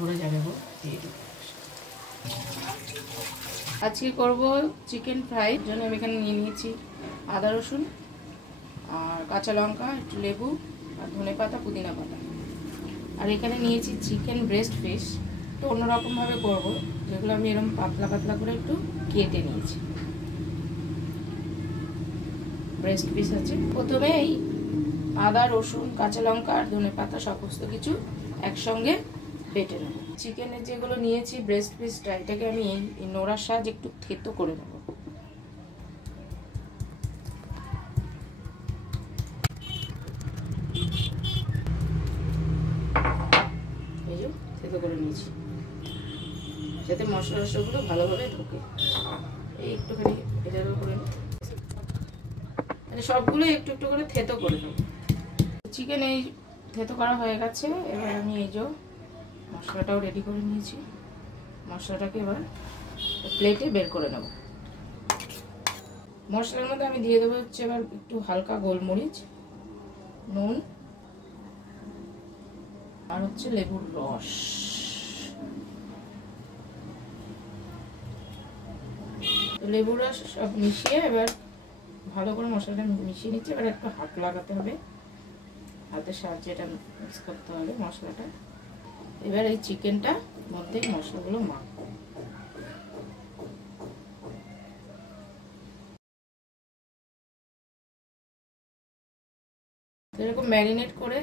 ধরে যাবে গো। আজকে করব চিকেন ফ্রাই, জন্য আমি এখানে নিয়ে নিয়েছি আদা রসুন আর কাঁচা লঙ্কা, একটু লেবু আর ধনে পাতা, পুদিনা পাতা। আর এখানে নিয়েছি চিকেন ব্রেস্ট পিস। তো অন্যরকমভাবে করবো, যেগুলো আমি এরকম পাতলা পাতলা করে একটু কেটে নিয়েছি। ব্রেস্ট পিস আছে। প্রথমে এই আদা রসুন কাঁচা লঙ্কা আর ধনে পাতা সমস্ত কিছু একসঙ্গে বেটে নেব। চিকেনের যেগুলো নিয়েছি ব্রেস্ট পিসটা, এটাকে আমি এই নোড়ার সাহায্যে একটু থেতো করে নেব। এই যে থেতো করে নিয়েছি, যাতে মশলা টশলাগুলো ভালোভাবে ঢোকে। এই একটুখানি এটারও করে নিই, মানে সবগুলো একটু একটু করে থেতো করে নেব। চিকেন এই থেতো করা হয়ে গেছে। এবার আমি এই যে মশলাটাও রেডি করে নিয়েছি। মশলাটাকে এবার প্লেটে বের করে নেব। মশলার মধ্যে আমি দিয়ে দেবো হচ্ছে এবার একটু হালকা গোলমরিচ, নুন আর হচ্ছে লেবুর রস। লেবুর রস সব মিশিয়ে এবার ভালো করে মশলাটা মিশিয়ে নিচ্ছি। এবার একটু হাত লাগাতে হবে, হাতের সাহায্যে এটা মিক্স করতে হবে মশলাটা। এবার এই চিকেনটা মধ্যে মশলাগুলো মাখবো। এরকম ম্যারিনেট করে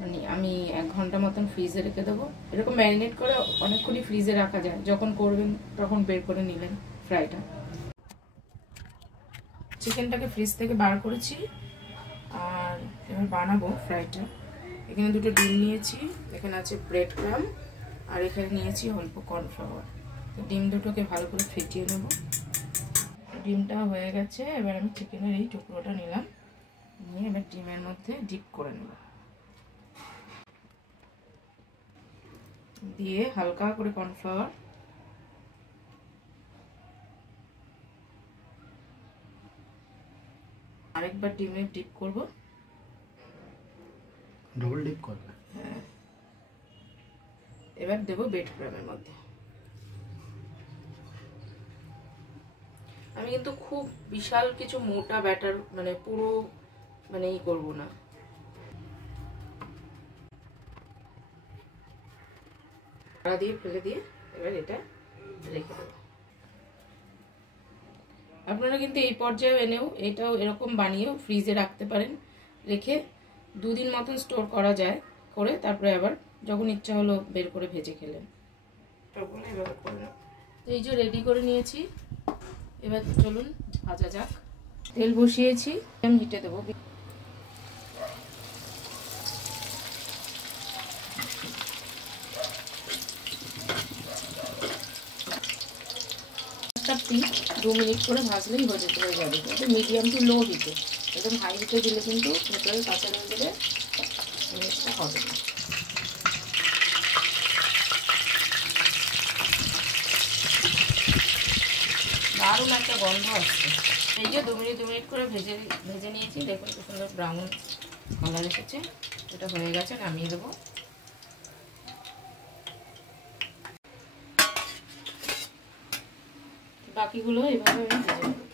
মানে আমি 1 ঘন্টা মতন ফ্রিজে রেখে দেবো। এরকম ম্যারিনেট করে অনেকক্ষণই ফ্রিজে রাখা যায়, যখন করবেন তখন বের করে নিলেন ফ্রাইটা। চিকেনটাকে ফ্রিজ থেকে বার করেছি আর এবার বানাবো ফ্রাইটা। এখানে 2টো ডিম নিয়েছি, এখানে আছে ব্রেড ক্রাম্ব আর এখানে নিয়েছি অল্প কর্নফ্লাওয়ার। তো ডিম দুটোকে ভালো করে ফেটিয়ে নেব। ডিমটা হয়ে গেছে। এবার আমি চিকেনের এই টুকরোটা নিলাম, নিয়ে এবার ডিমের মধ্যে ডিপ করে নেব, দিয়ে হালকা করে কর্নফ্লাওয়ার, আরেকবার ডিমে ডিপ করব। ডবল ডিপ করবে। হ্যাঁ, এবার দেবো ব্রেড ক্রাম্বের মধ্যে। আমি কিন্তু খুব বিশাল কিছু মোটা ব্যাটার মানে পুরো মানে ই করবো না। দিয়ে ফেলে দিয়ে এবার এটা রেখে দেবো। আপনারা কিন্তু এই পর্যায়ে এনেও এটাও এরকম বানিয়েও ফ্রিজে রাখতে পারেন, রেখে 2 দিন মতন স্টোর করা যায় করে, তারপরে আবার যখন ইচ্ছা হলো বের করে ভেজে খেলেন। এই যে রেডি করে নিয়েছি, এবার চলুন ভাজা যাক। তেল বসিয়েছি, আমি হিটে দেবো। পিস 2 মিনিট করে ভাজলেই হয়ে যাবে, কিন্তু মিডিয়াম টু লো হিটে। একদম হাই হিটে দিলে কিন্তু ভেতরে কাঁচা রয়ে গেলে জিনিসটা হবে না। দারুণ একটা গন্ধ আসছে। এই যে 2 মিনিট করে ভেজে নিয়েছি। দেখুন খুব সুন্দর ব্রাউন কালার এসেছে। এটা হয়ে গেছে, নামিয়ে দেবো। বাকিগুলো এভাবে আমি ভেজে নেব।